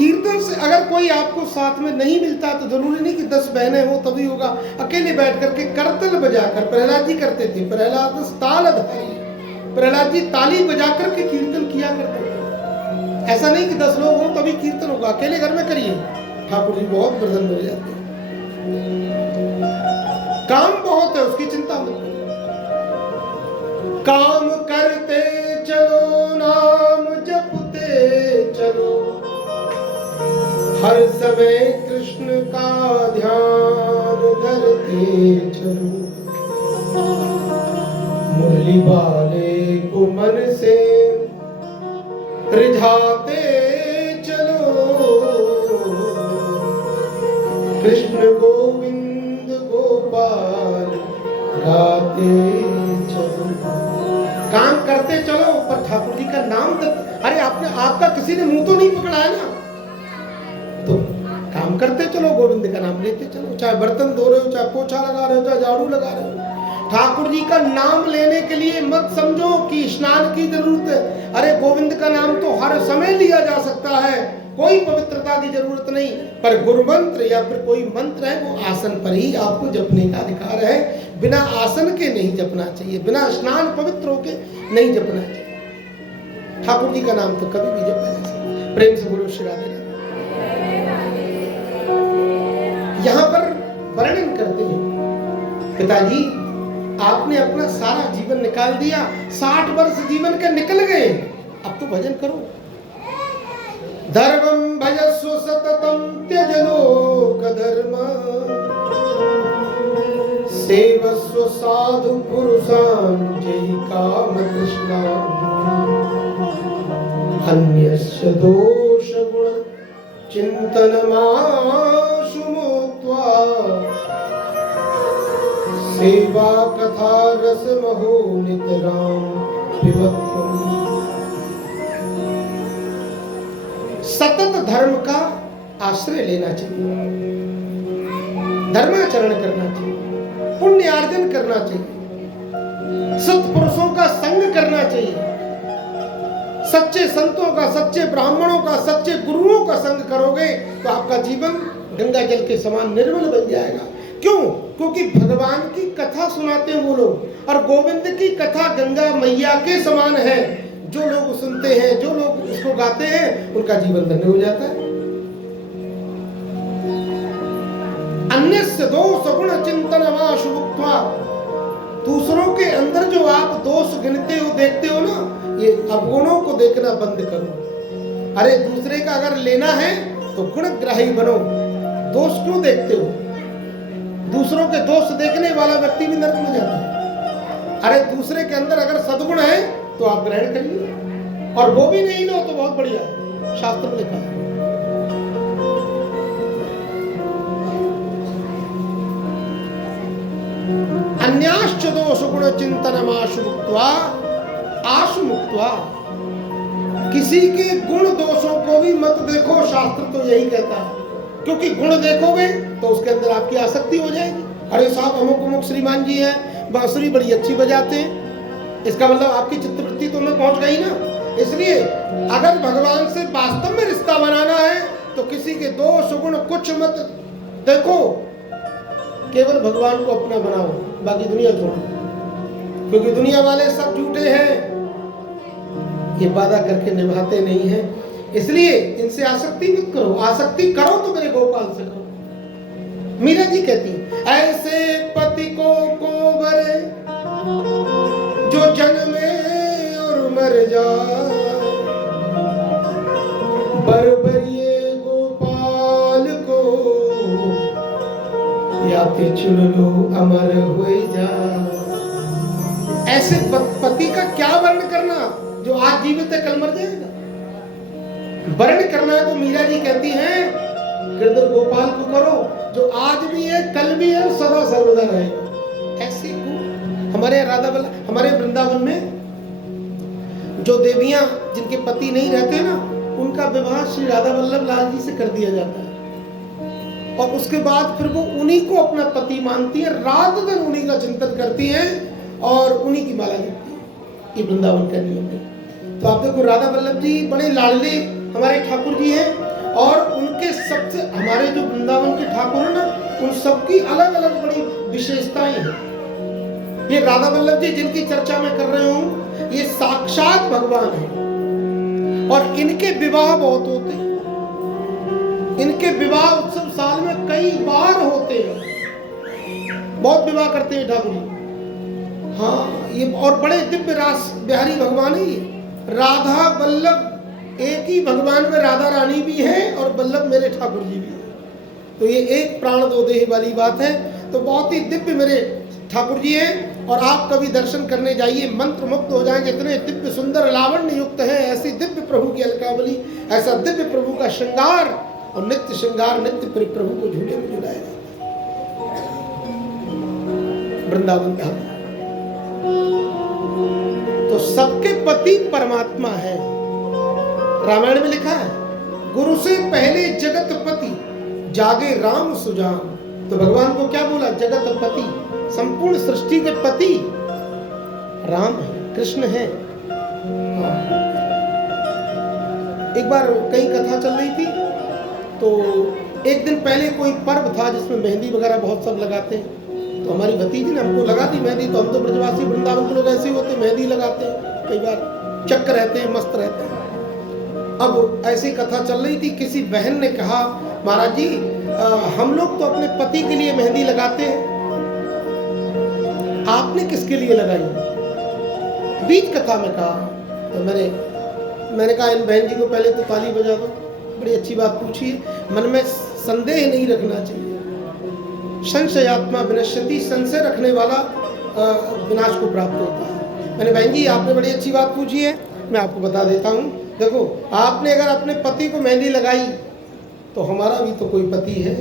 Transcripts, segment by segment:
कीर्तन से अगर कोई आपको साथ में नहीं मिलता तो जरूरी नहीं कि 10 बहनें हो तभी होगा। अकेले बैठ करके करतल बजाकर, प्रहलाद जी करते थे, प्रहलाद तालधारी, प्रहलाद जी ताली बजा करके कीर्तन किया करते थे। ऐसा नहीं कि 10 लोग हो तभी कीर्तन होगा, अकेले घर में करिए, ठाकुर जी बहुत प्रसन्न हो जाते हैं। काम बहुत है, उसकी चिंता मत करो। काम करते चलो, नाम जपते चलो, हर समय कृष्ण का ध्यान धरते चलो। मुरली वाले को मन से रिझाते चलो, कृष्ण गोविंद गोपाल गाते चलो। काम करते चलो पर ठाकुर जी का नाम अरे आपका किसी ने मुंह तो नहीं पकड़ा है ना, तो काम करते चलो, गोविंद का नाम लेते चलो। चाहे बर्तन धो रहे हो, चाहे पोछा लगा रहे हो, चाहे झाड़ू लगा रहे हो, ठाकुर जी का नाम लेने के लिए मत समझो कि स्नान की जरूरत है। अरे गोविंद का नाम तो हर समय लिया जा सकता है, कोई पवित्रता की जरूरत नहीं। पर गुरु मंत्र या फिर कोई मंत्र है वो आसन पर ही आपको जपने का अधिकार है, बिना आसन के नहीं जपना चाहिए, बिना स्नान पवित्र होके नहीं जपना चाहिए। ठाकुर जी का नाम तो कभी भी जपा जा सकता। प्रेम से बोलो श्री राधे राधे। यहाँ पर वर्णन करते हैं, पिताजी आपने अपना सारा जीवन निकाल दिया, 60 वर्ष जीवन के निकल गए, अब तो भजन करो। धर्मं भजस्व सततं त्यज लोक धर्म, सेवस्व साधु पुरुषान् जय काम कृष्णा, अन्यस्य दोष गुण चिंतनमाशु मुक्त्वा, सेवा कथा रस महो नितराम पिबत्वम्। सतत धर्म का आश्रय लेना चाहिए, धर्माचरण करना चाहिए, पुण्यार्जन करना चाहिए, सत्पुरुषों का संग करना चाहिए, सच्चे संतों का, सच्चे ब्राह्मणों का, सच्चे गुरुओं का संग करोगे तो आपका जीवन गंगा जल के समान निर्मल बन जाएगा। क्यों? क्योंकि भगवान की कथा सुनाते हैं वो लोग, और गोविंद की कथा गंगा मैया के समान है। जो लोग सुनते हैं, जो लोग उसको गाते हैं, उनका जीवन धन्य हो जाता है। अन्यस्य दोष गुण चिंतनमाशु मुक्त्वा, दूसरों के अंदर जो आप दोष गिनते हो, देखते हो ना, ये अवगुणों को देखना बंद करो। अरे दूसरे का अगर लेना है तो गुणग्राही बनो, दोष क्यों देखते हो? दूसरों के दोष देखने वाला व्यक्ति भी नरक में जाता है। अरे दूसरे के अंदर अगर सद्गुण है तो आप ग्रहण करिए, और वो भी नहीं लो तो बहुत बढ़िया है, शास्त्र में लिखा है। अन्याश्च दोष गुण चिंतनमाशु मुक्त्वा, आशु मुक्त्वा, किसी के गुण दोषों को भी मत देखो, शास्त्र तो यही कहता है। क्योंकि गुण देखोगे तो उसके अंदर आपकी आसक्ति हो जाएगी। अरे साहब अमुक अमुक श्रीमान जी हैं, बांसुरी बड़ी अच्छी बजाते हैं, इसका मतलब आपकी चित्तवृत्ति तो में पहुंच गई ना। इसलिए अगर भगवान से वास्तव में रिश्ता बनाना है तो किसी के दोष गुण कुछ मत देखो, केवल भगवान को अपना बनाओ, बाकी दुनिया छोड़ो। क्योंकि दुनिया वाले सब झूठे हैं, ये वादा करके निभाते नहीं हैं। इसलिए इनसे आसक्ति मत करो, आसक्ति करो तो मेरे गोपाल से करो। मीरा जी कहती ऐसे पति को बरे जो जन्मे और मर जाए, बरबरिए गोपाल को याते चुन लो अमर हुए जा। ऐसे पति का क्या वर्ण करना जो आज जीवित है कल मर जाएगा। वर्ण करना है तो मीरा जी कहती हैं गिरधर गोपाल को करो जो आज भी है, कल भी है और सदा सर्वदा रहेगा। ऐसे हमारे राधा वल्लभ, हमारे वृंदावन में जो देवियां जिनके पति नहीं रहते ना, उनका विवाह श्री राधा वल्लभ लाल जी से कर दिया जाता है, और उसके बाद फिर वो उन्हीं को अपना पति मानती है, रात दिन उन्हीं का चिंतन करती हैं और उन्हीं की माला जपती है। ये वृंदावन का नियम है। तो आप देखो राधा वल्लभ जी बड़े लाडले हमारे ठाकुर जी हैं, और उनके सबसे, हमारे जो वृंदावन के ठाकुर है ना, उन सबकी अलग अलग बड़ी विशेषताएं हैं। ये राधा वल्लभ जी जिनकी चर्चा मैं कर रहे हूँ, ये साक्षात भगवान है और इनके विवाह बहुत होते हैं। इनके विवाह उत्सव साल में कई बार होते हैं, बहुत विवाह करते हैं ठाकुर जी। हाँ, ये और बड़े दिव्य रास बिहारी भगवान है ये। राधा वल्लभ एक ही भगवान में, राधा रानी भी है और वल्लभ मेरे ठाकुर जी भी है। तो ये एक प्राण दो देह वाली बात है। तो बहुत ही दिव्य मेरे ठाकुर जी हैं और आप कभी दर्शन करने जाइए, मंत्र मुक्त हो जाएंगे। इतने दिव्य सुंदर लावण्य युक्त है, ऐसी दिव्य प्रभु की अलकावली, ऐसा दिव्य प्रभु का श्रृंगार और नित्य श्रृंगार, नित्य प्रभु को झूले में झुलाया जाता है वृंदावन धाम। तो सबके पति परमात्मा है। रामायण में लिखा है, गुरु से पहले जगत पति, जागे राम सुजान। तो भगवान को क्या बोला? जगत पति, संपूर्ण सृष्टि के पति राम है, कृष्ण है। एक बार कहीं कथा चल रही थी, तो एक दिन पहले कोई पर्व था जिसमें मेहंदी वगैरह बहुत सब लगाते हैं। तो हमारी भतीजी ने हमको लगा दी मेहंदी। तो हम तो ब्रजवासी वृंदावन के लोग ऐसे ही होते, मेहंदी लगाते हैं, कई बार चक्कर रहते हैं, मस्त रहते हैं। अब ऐसी कथा चल रही थी, किसी बहन ने कहा, महाराज जी हम लोग तो अपने पति के लिए मेहंदी लगाते हैं, आपने किसके लिए लगाई? बीच कथा में कहा। तो मैंने कहा इन बहन जी को पहले तो ताली बजा दो, बड़ी अच्छी बात पूछी है। मन में संदेह नहीं रखना चाहिए। संशयात्मा विनश्यति, संशय रखने वाला विनाश को प्राप्त होता है। मैंने बहन जी आपने बड़ी अच्छी बात पूछी है, मैं आपको बता देता हूँ। देखो, आपने अगर अपने पति को मेहंदी लगाई तो हमारा भी तो कोई पति है।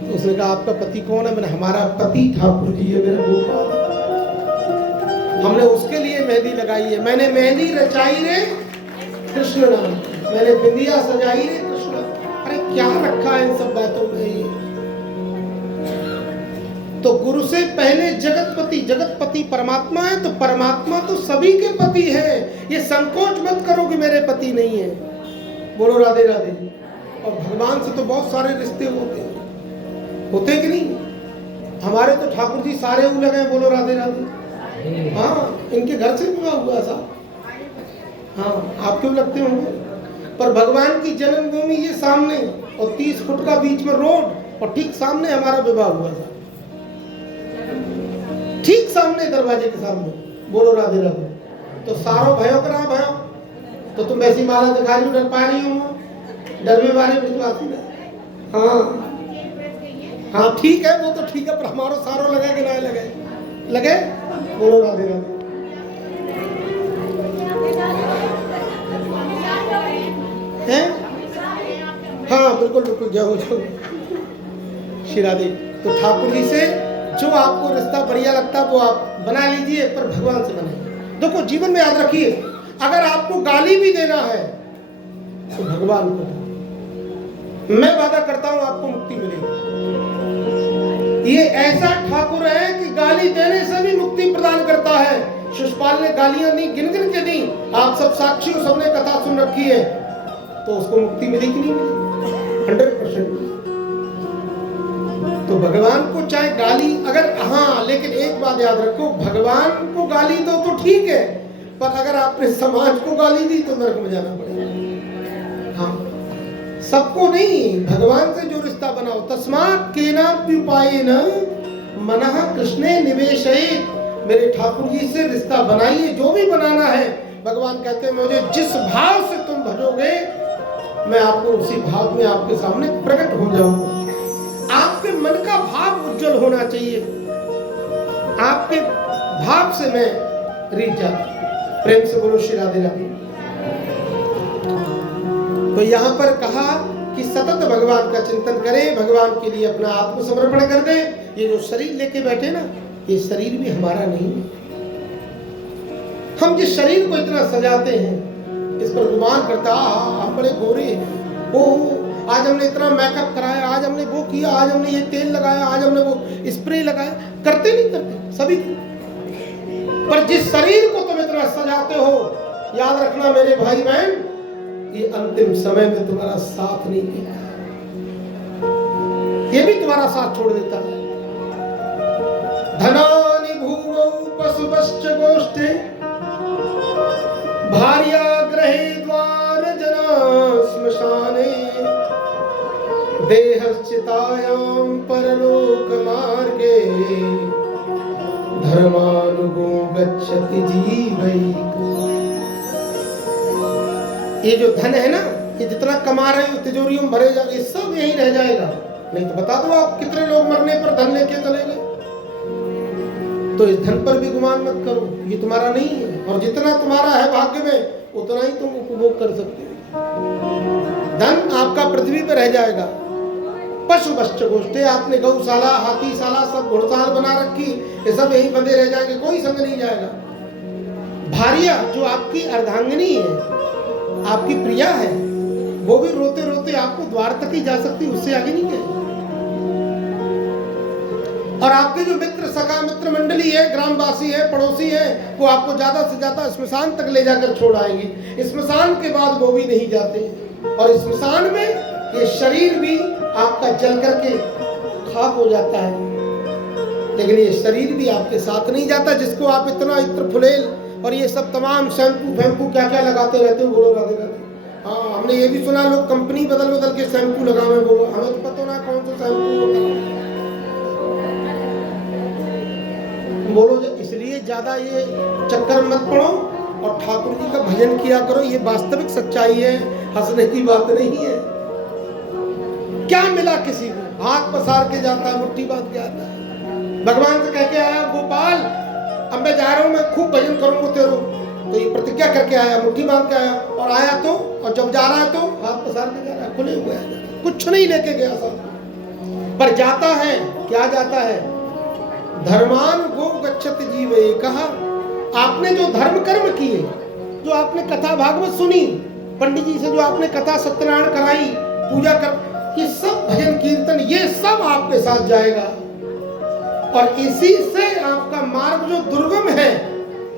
तो उसने कहा आपका पति कौन है? मैंने, हमारा पति ठाकुर जी है, मेरा गोपाल, हमने उसके लिए मेहंदी लगाई है। मैंने मेहंदी रचाई रे कृष्ण नाम, मैंने बिंदिया सजाई रे कृष्ण। अरे क्या रखा है इन सब बातों में ये? तो गुरु से पहले जगतपति, जगतपति परमात्मा है, तो परमात्मा तो सभी के पति है। ये संकोच मत करो कि मेरे पति नहीं है। बोलो राधे राधे। और भगवान से तो बहुत सारे रिश्ते होते कि नहीं? हमारे तो ठाकुर जी सारे उलग हैं। बोलो राधे राधे। हाँ, इनके घर से विवाह हुआ था। हाँ, आपके लगते होंगे, पर भगवान की जन्मभूमि ये सामने, और 30 फुट का बीच में रोड, और ठीक सामने हमारा विवाह हुआ था, ठीक सामने, दरवाजे के सामने। बोलो राधे राधे। तो सारो भयो करा भयो, तो तुम ऐसी माला दिखा रही हो, डर पा रही हो? डरने वाले ब्रजवासी ना। हाँ ठीक है, वो तो ठीक है, पर हमारो सारो लगे कि ना लगे? बोलो राधे राधे। हैं? हाँ बिल्कुल बिल्कुल, जय हो श्री राधे। तो ठाकुर जी से जो आपको रिश्ता बढ़िया लगता है वो आप बना लीजिए, पर भगवान से बनाइए। देखो, जीवन में याद रखिए, अगर आपको गाली भी देना है तो भगवान को, मैं वादा करता हूं आपको मुक्ति मिलेगी। ये ऐसा ठाकुर है कि गाली देने से भी मुक्ति प्रदान करता है। शिशुपाल ने गालियां दी, गिन गिन के दी, आप सब साक्षी हो, सबने कथा सुन रखी है। तो उसको मुक्ति मिली कि नहीं मिली? 100%। तो भगवान को चाहे गाली, अगर, हाँ लेकिन एक बात याद रखो, भगवान को गाली दो तो ठीक है, पर अगर आपने समाज को गाली दी तो नरक में जाना पड़ेगा। हाँ, सबको नहीं, भगवान से जो रिश्ता बनाओ। तस्मात् केनाप्युपायेन मनः कृष्णे निवेशयेत्। मेरे ठाकुर जी से रिश्ता बनाइए, जो भी बनाना है। भगवान कहते हैं मुझे जिस भाव से तुम भजोगे, मैं आपको उसी भाव में आपके सामने प्रकट हो जाऊंगा। आपके मन का भाव उज्जवल होना चाहिए, आपके भाव से मैं रीत जाता। प्रेम से बोलो श्री राधे राधे। तो यहाँ पर कहा कि सतत भगवान का चिंतन करें, भगवान के लिए अपना आत्मसमर्पण कर दें। ये जो शरीर लेके बैठे ना, ये शरीर भी हमारा नहीं है। हम जिस शरीर को इतना सजाते हैं, इस पर गुमान करता, हम बड़े गोरे हैं, वो आज हमने इतना मेकअप कराया, आज हमने वो किया, आज हमने ये तेल लगाया, आज हमने वो स्प्रे लगाया। करते नहीं करते सभी, पर जिस शरीर को तुम इतना सजाते हो, याद रखना मेरे भाई बहन, ये अंतिम समय में तुम्हारा साथ नहीं देगा, ये भी तुम्हारा साथ छोड़ देता है। धनानि भूमौ पशुपश्च गोष्ठे भार्या गृहे द्वार जना श्मशाने देहश्चितायां परलोक मार्गे धर्मानुगो गच्छति जीवैक। ये जो धन है ना, ये जितना कमा रहे हो तिजोरियों में भरे जा रहे, सब यहीं रह जाएगा। नहीं तो बता दो आप कितने लोग मरने पर धन लेके चले गए। तो इस धन पर भी गुमान मत करो, ये तुम्हारा नहीं है, और जितना तुम्हारा है भाग्य में उतना ही तुम उपभोग कर सकते हो। धन आपका पृथ्वी पर रह जाएगा। पशु बच्च गोष्ठे, आपने गौशाला, हाथीशाला, सब घुड़साल बना रखी, ये सब यहीं बंधे रह जाएंगे, कोई संग नहीं जाएगा। भार्या जो आपकी अर्धांगिनी है, आपकी प्रिया है, वो भी रोते रोते आपको द्वार तक ही जा सकती, उससे आगे नहीं गए। और आपके जो मित्र, सखा मित्र मंडली है, ग्रामवासी है, पड़ोसी है, वो आपको ज्यादा से ज्यादा स्मशान तक ले जाकर छोड़ आएंगे। स्मशान के बाद वो भी नहीं जाते, और स्मशान में ये शरीर भी आपका जल करके खाक हो जाता है, लेकिन ये शरीर भी आपके साथ नहीं जाता, जिसको आप इतना इत्र फुलेल और ये सब तमाम शैम्पू फैम्पू क्या क्या लगाते रहते हो। बोलो राधे राधे। हाँ, हमने ये भी सुना लोग कंपनी बदल बदल के शैम्पू लगावे। बोलो, हमें तो पता ना कौन सा शैम्पू होता है। बोलो, इसलिए ज्यादा ये चक्कर मत पड़ो और ठाकुर जी का भजन किया करो। ये वास्तविक सच्चाई है, हंसने की बात नहीं है। क्या मिला किसी को, हाथ पसार के जाता है, मुट्ठी बांध के आता है, भगवान से कह के आया गोपाल अब मैं जा रहा हूँ, मैं खूब भजन करूंगा तेरो। तो ये प्रतिज्ञा करके आया, मुट्ठी बांध के आया, और आया तो, और जब जा रहा है तो हाथ पसार के जा रहा है, खुले हुए है, कुछ नहीं लेके गया साथ। पर जाता है, क्या जाता है, धर्मान गो गच्छति जीवे। कहा आपने जो धर्म कर्म किए, जो आपने कथा भागवत सुनी, पंडित जी से जो आपने कथा सत्यनारायण कराई, पूजा कर, ये सब भजन कीर्तन, ये सब आपके साथ जाएगा, और इसी से आपका मार्ग जो दुर्गम है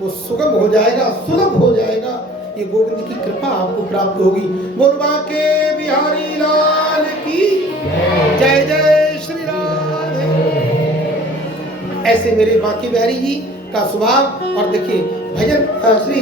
वो सुगम हो जाएगा, सुलभ हो जाएगा। ये गोविंद की कृपा आपको प्राप्त होगी। बोलबा के बिहारी लाल की जय जय श्री राधे। ऐसे मेरे बांके बिहारी जी का स्वभाव। और देखिए भजन श्री